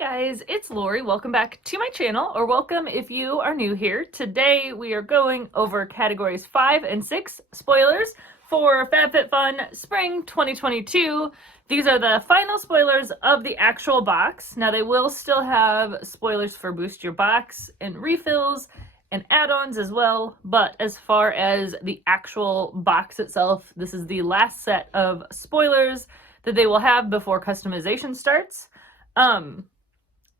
Guys, it's Lori. Welcome back to my channel, or welcome if you are new here. Today we are going over categories 5 and 6 spoilers for FabFitFun Spring 2022. These are the final spoilers of the actual box. Now they will still have spoilers for Boost Your Box and refills and add-ons as well, but as far as the actual box itself, this is the last set of spoilers that they will have before customization starts.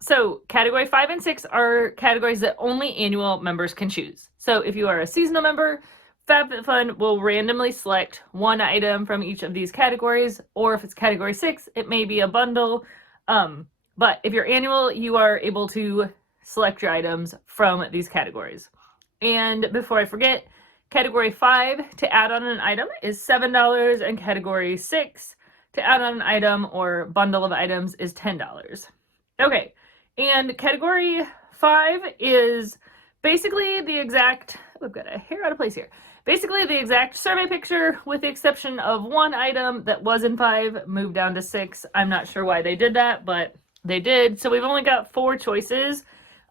So category 5 and 6 are categories that only annual members can choose. So if you are a seasonal member, FabFitFun will randomly select one item from each of these categories, or if it's category 6, it may be a bundle. But if you're annual, you are able to select your items from these categories. And before I forget, category 5 to add on an item is $7, and category 6 to add on an item or bundle of items is $10. Okay. And category 5 is basically the exact, we've got a hair out of place here. Basically the exact survey picture with the exception of one item that was in 5 moved down to 6. I'm not sure why they did that, but they did. So we've only got 4 choices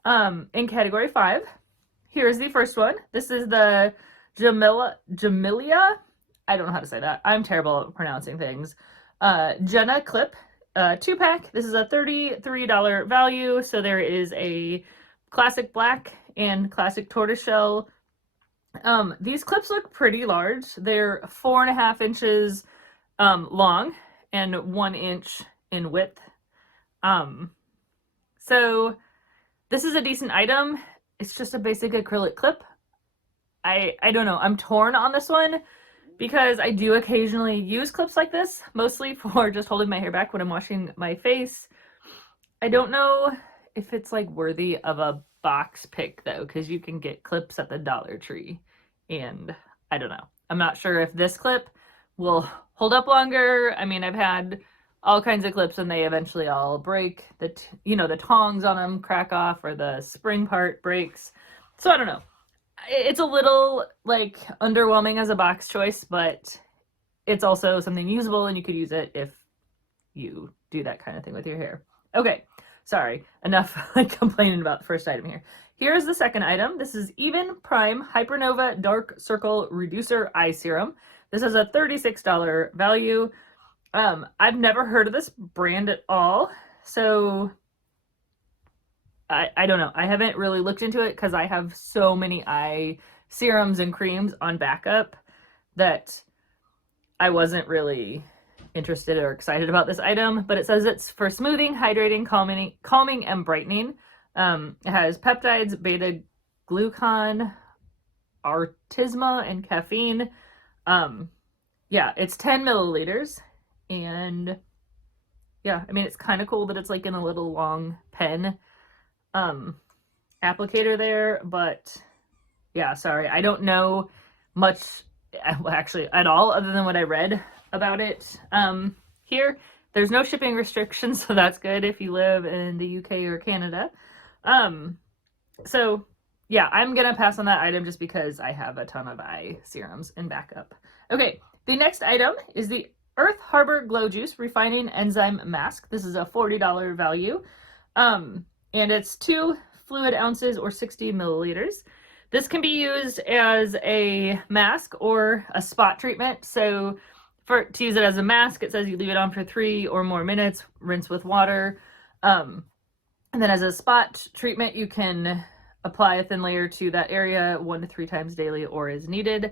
in category 5. Here's the first one. This is the Jamilla. I don't know how to say that. I'm terrible at pronouncing things. Jenna clip. 2-pack. This is a $33 value, so there is a classic black and classic tortoiseshell. These clips look pretty large. They're 4.5 inches long and 1 inch in width. So this is a decent item. It's just a basic acrylic clip. I don't know. I'm torn on this one, because I do occasionally use clips like this, mostly for just holding my hair back when I'm washing my face. I don't know if it's like worthy of a box pick though, because you can get clips at the Dollar Tree, and I don't know. I'm not sure if this clip will hold up longer. I mean, I've had all kinds of clips and they eventually all break. The tongs on them crack off, or the spring part breaks. So I don't know. It's a little like underwhelming as a box choice, but it's also something usable and you could use it if you do that kind of thing with your hair. Okay, sorry, enough like complaining about the first item here. Here's the second item. This is Even Prime Hypernova Dark Circle Reducer Eye Serum. This is a $36 value. I've never heard of this brand at all, so I don't know. I haven't really looked into it because I have so many eye serums and creams on backup that I wasn't really interested or excited about this item. But it says it's for smoothing, hydrating, calming, and brightening. It has peptides, beta glucan, artisma, and caffeine. Yeah, it's 10 milliliters. And yeah, I mean, it's kind of cool that it's like in a little long pen applicator there, but yeah, sorry, I don't know much actually at all other than what I read about it. Here there's no shipping restrictions, so that's good if you live in the UK or Canada. So yeah, I'm gonna pass on that item just because I have a ton of eye serums in backup. Okay, the next item is the Earth Harbor Glow Juice Refining Enzyme Mask. This is a $40 value. And it's 2 fluid ounces or 60 milliliters. This can be used as a mask or a spot treatment. So to use it as a mask, it says you leave it on for 3 or more minutes, rinse with water. And then as a spot treatment, you can apply a thin layer to that area 1 to 3 times daily or as needed.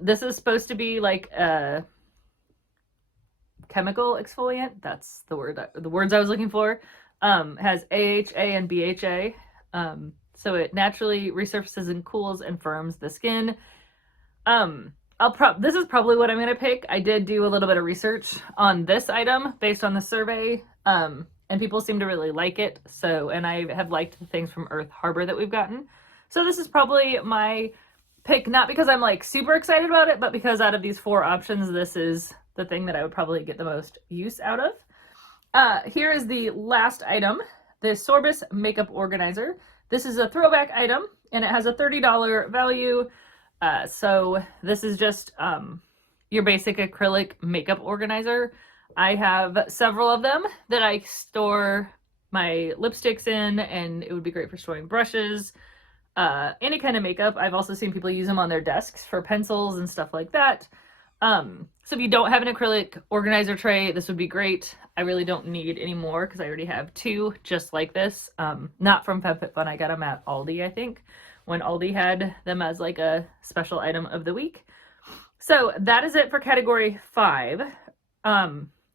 This is supposed to be like a chemical exfoliant. That's the words I was looking for. Has AHA and BHA, so it naturally resurfaces and cools and firms the skin. This is probably what I'm gonna pick. I did do a little bit of research on this item based on the survey, and people seem to really like it. So, and I have liked the things from Earth Harbor that we've gotten. So this is probably my pick, not because I'm like super excited about it, but because out of these 4 options, this is the thing that I would probably get the most use out of. Here is the last item, the Sorbus Makeup Organizer. This is a throwback item, and it has a $30 value. So this is just your basic acrylic makeup organizer. I have several of them that I store my lipsticks in, and it would be great for storing brushes, any kind of makeup. I've also seen people use them on their desks for pencils and stuff like that. So if you don't have an acrylic organizer tray, this would be great. I really don't need any more because I already have two just like this. Not from FabFitFun. I got them at Aldi, I think, when Aldi had them as like a special item of the week. So that is it for category 5.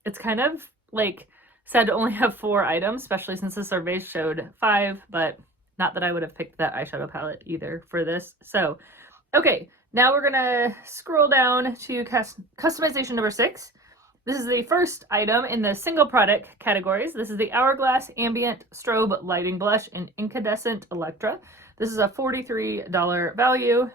It's kind of like said to only have 4 items, especially since the survey showed 5, but not that I would have picked that eyeshadow palette either for this. So, okay, now we're gonna scroll down to customization number 6. This is the first item in the single product categories. This is the Hourglass Ambient Strobe Lighting Blush in Incandescent Electra. This is a $43 value.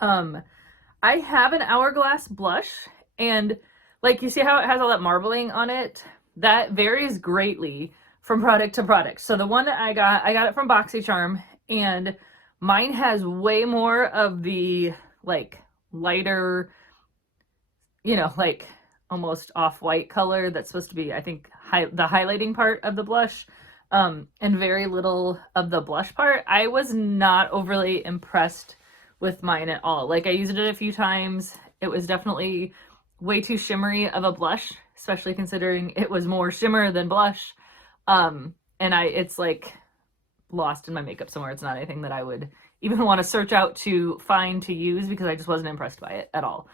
I have an Hourglass blush, and like you see how it has all that marbling on it? That varies greatly from product to product. So the one that I got it from BoxyCharm, and mine has way more of the like lighter, you know, like almost off-white color that's supposed to be, I think, the highlighting part of the blush, and very little of the blush part. I was not overly impressed with mine at all. Like, I used it a few times. It was definitely way too shimmery of a blush, especially considering it was more shimmer than blush. And it's like lost in my makeup somewhere. It's not anything that I would even want to search out to find to use because I just wasn't impressed by it at all.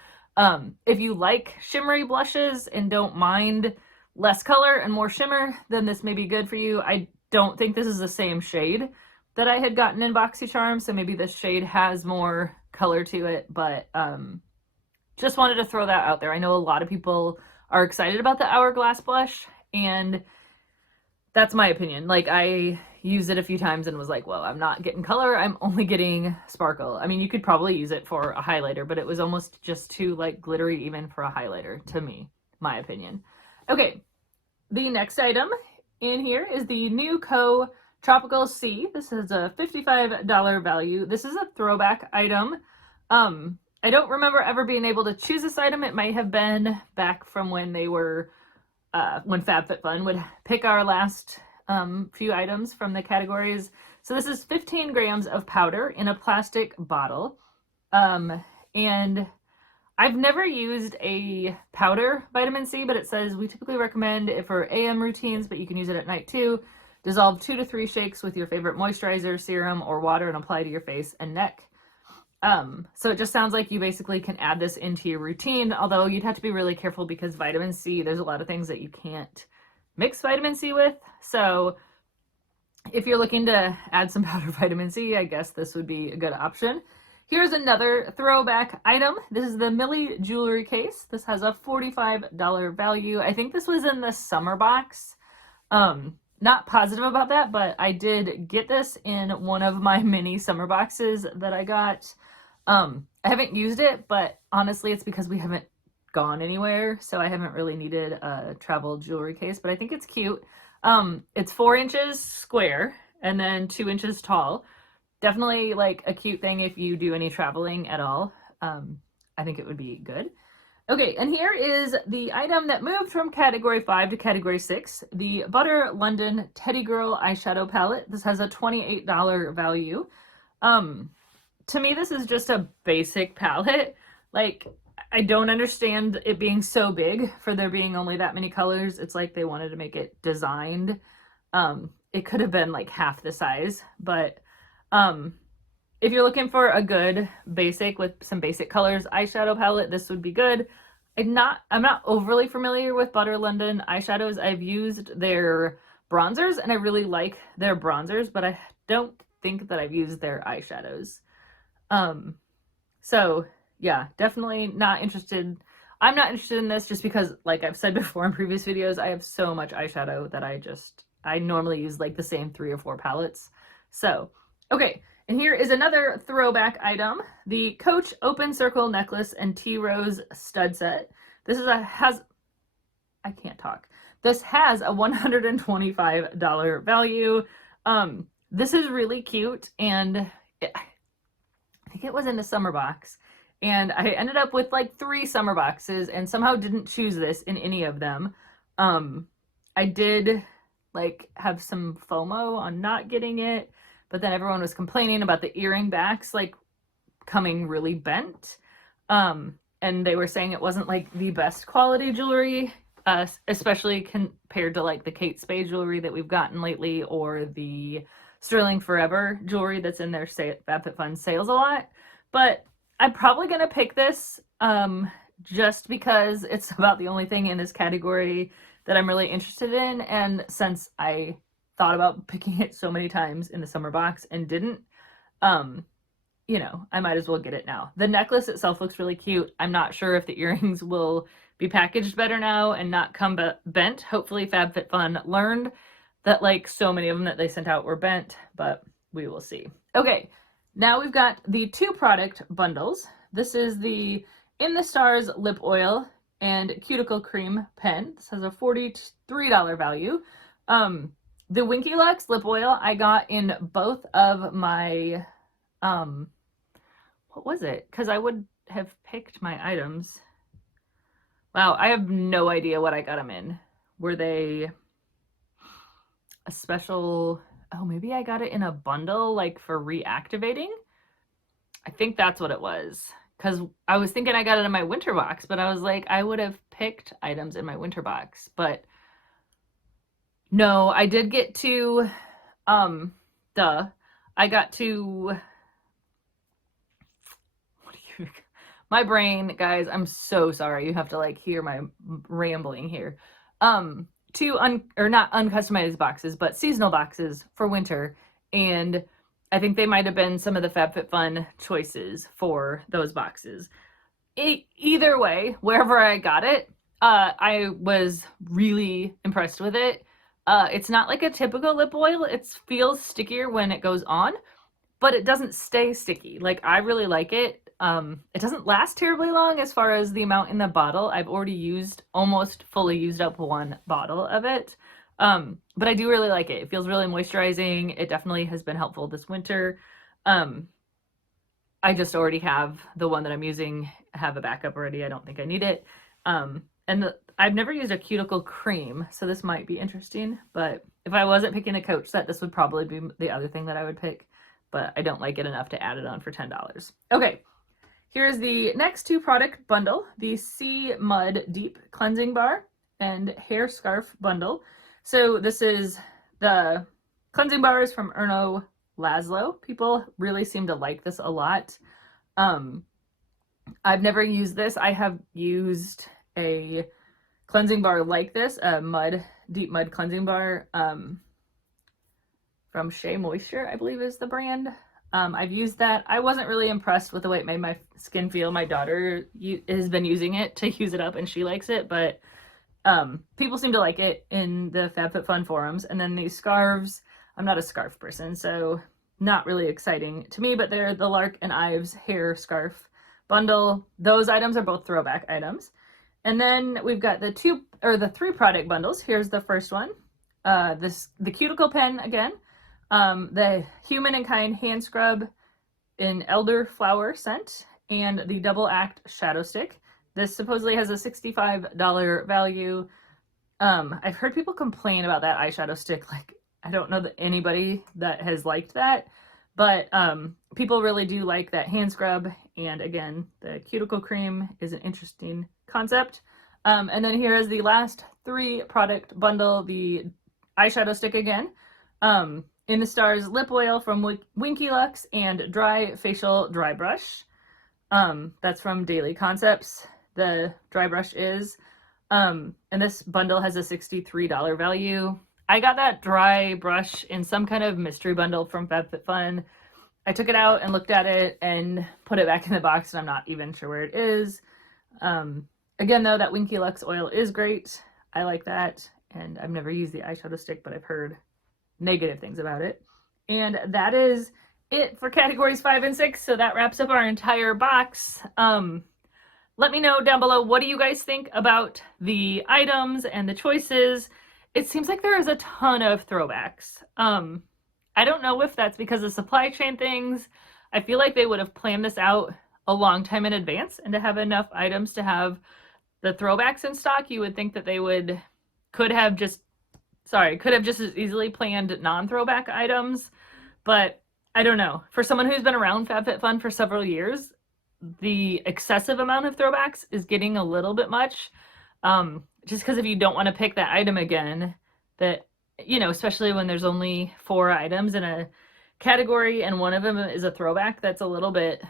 If you like shimmery blushes and don't mind less color and more shimmer, then this may be good for you. I don't think this is the same shade that I had gotten in BoxyCharm, so maybe this shade has more color to it, but just wanted to throw that out there. I know a lot of people are excited about the Hourglass blush, and that's my opinion. Like, I used it a few times and was like, well, I'm not getting color, I'm only getting sparkle. I mean, you could probably use it for a highlighter, but it was almost just too like glittery even for a highlighter to me, my opinion. Okay, the next item in here is the NewCo Tropical C. This is a $55 value. This is a throwback item. I don't remember ever being able to choose this item. It might have been back from when they were, when FabFitFun would pick our last few items from the categories. So this is 15 grams of powder in a plastic bottle. And I've never used a powder vitamin C, but it says we typically recommend it for AM routines, but you can use it at night too. Dissolve 2 to 3 shakes with your favorite moisturizer, serum, or water and apply to your face and neck. So it just sounds like you basically can add this into your routine, although you'd have to be really careful because vitamin C, there's a lot of things that you can't mix vitamin C with. So if you're looking to add some powdered vitamin C, I guess this would be a good option. Here's another throwback item. This is the Millie jewelry case. This has a $45 value. I think this was in the summer box. Not positive about that, but I did get this in one of my mini summer boxes that I got. I haven't used it, but honestly, it's because we haven't gone anywhere, so I haven't really needed a travel jewelry case, but I think it's cute. It's 4 inches square and then 2 inches tall. Definitely like a cute thing if you do any traveling at all. I think it would be good. Okay, and here is the item that moved from category 5 to category 6, the Butter London Teddy Girl eyeshadow palette. This has a $28 value. To me, this is just a basic palette. Like, I don't understand it being so big for there being only that many colors. It's like they wanted to make it designed. It could have been like half the size, but if you're looking for a good basic with some basic colors eyeshadow palette, this would be good. I'm not overly familiar with Butter London eyeshadows. I've used their bronzers and I really like their bronzers, but I don't think that I've used their eyeshadows. So yeah, definitely not interested. I'm not interested in this just because, like I've said before in previous videos, I have so much eyeshadow that I normally use like the same 3 or 4 palettes. So, okay. And here is another throwback item, the Coach Open Circle Necklace and Tea Rose Stud Set. This has a $125 value. This is really cute, and I think it was in the summer box. And I ended up with like 3 summer boxes and somehow didn't choose this in any of them. I did like have some FOMO on not getting it, but then everyone was complaining about the earring backs like coming really bent. And they were saying it wasn't like the best quality jewelry, especially compared to like the Kate Spade jewelry that we've gotten lately, or the Sterling Forever jewelry that's in their FabFitFun sales a lot. But I'm probably going to pick this just because it's about the only thing in this category that I'm really interested in. And since I thought about picking it so many times in the summer box and didn't, you know, I might as well get it now. The necklace itself looks really cute. I'm not sure if the earrings will be packaged better now and not come bent. Hopefully FabFitFun learned that like so many of them that they sent out were bent, but we will see. Okay, now we've got the 2 product bundles. This is the In the Stars lip oil and cuticle cream pen. This has a $43 value. The Winky Lux lip oil I got in both of my what was it? Because I would have picked my items. Wow, I have no idea what I got them in. Were they a special... Oh, maybe I got it in a bundle, like for reactivating? I think that's what it was. Because I was thinking I got it in my winter box, but I was like, I would have picked items in my winter box. But no, I did get to... I got to... My brain, guys, I'm so sorry. You have to like hear my rambling here. 2 not uncustomized boxes, but seasonal boxes for winter. And I think they might have been some of the FabFitFun choices for those boxes. Either way, wherever I got it, I was really impressed with it. It's not like a typical lip oil. It feels stickier when it goes on, but it doesn't stay sticky. Like, I really like it. It doesn't last terribly long as far as the amount in the bottle. I've already almost fully used up 1 bottle of it. But I do really like it. It feels really moisturizing. It definitely has been helpful this winter. I just already have the one that I'm using. I have a backup already. I don't think I need it. I've never used a cuticle cream, so this might be interesting. But if I wasn't picking a Coach set, this would probably be the other thing that I would pick. But I don't like it enough to add it on for $10. Okay. Here's the next 2 product bundle, the Sea Mud Deep Cleansing Bar and Hair Scarf Bundle. So this is the cleansing bars from Erno Laszlo. People really seem to like this a lot. I've never used this. I have used a cleansing bar like this, a deep mud cleansing bar from Shea Moisture, I believe is the brand. I've used that. I wasn't really impressed with the way it made my skin feel. My daughter has been using it to use it up and she likes it, but people seem to like it in the FabFitFun forums. And then these scarves, I'm not a scarf person, so not really exciting to me, but they're the Lark and Ives hair scarf bundle. Those items are both throwback items. And then we've got the 3 product bundles. Here's the first one. The cuticle pen again. The Human and Kind hand scrub in elderflower scent, and the double act shadow stick. This supposedly has a $65 value. I've heard people complain about that eyeshadow stick. Like, I don't know that anybody that has liked that, but people really do like that hand scrub. And again, the cuticle cream is an interesting concept. And then here is the last 3 product bundle, the eyeshadow stick again. In the Stars lip oil from Winky Lux and dry facial dry brush. That's from Daily Concepts. The dry brush is. And this bundle has a $63 value. I got that dry brush in some kind of mystery bundle from FabFitFun. I took it out and looked at it and put it back in the box, and I'm not even sure where it is. Again, though, that Winky Lux oil is great. I like that. And I've never used the eyeshadow stick, but I've heard negative things about it. And that is it for categories 5 and 6. So that wraps up our entire box. Let me know down below, what do you guys think about the items and the choices? It seems like there is a ton of throwbacks. I don't know if that's because of supply chain things. I feel like they would have planned this out a long time in advance, and to have enough items to have the throwbacks in stock, you would think that they could have just sorry, could have just as easily planned non-throwback items, but I don't know. For someone who's been around FabFitFun for several years, the excessive amount of throwbacks is getting a little bit much. Just because if you don't want to pick that item again, that, you know, especially when there's only 4 items in a category and one of them is a throwback, it's a little bit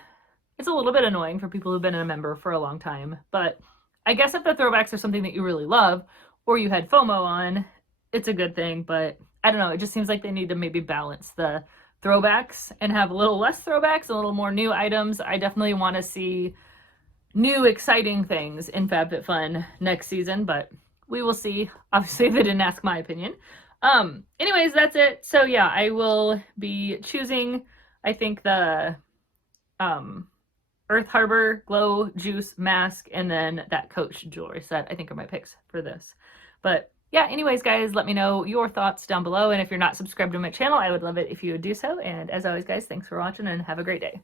annoying for people who've been a member for a long time. But I guess if the throwbacks are something that you really love or you had FOMO on, it's a good thing. But I don't know, it just seems like they need to maybe balance the throwbacks and have a little less throwbacks, a little more new items. I definitely want to see new exciting things in FabFitFun next season, but we will see. Obviously, they didn't ask my opinion. Anyways, that's it. So yeah, I will be choosing, I think, the Earth Harbor Glow Juice Mask and then that Coach jewelry set, I think, are my picks for this. But yeah, anyways, guys, let me know your thoughts down below. And if you're not subscribed to my channel, I would love it if you would do so. And as always, guys, thanks for watching and have a great day.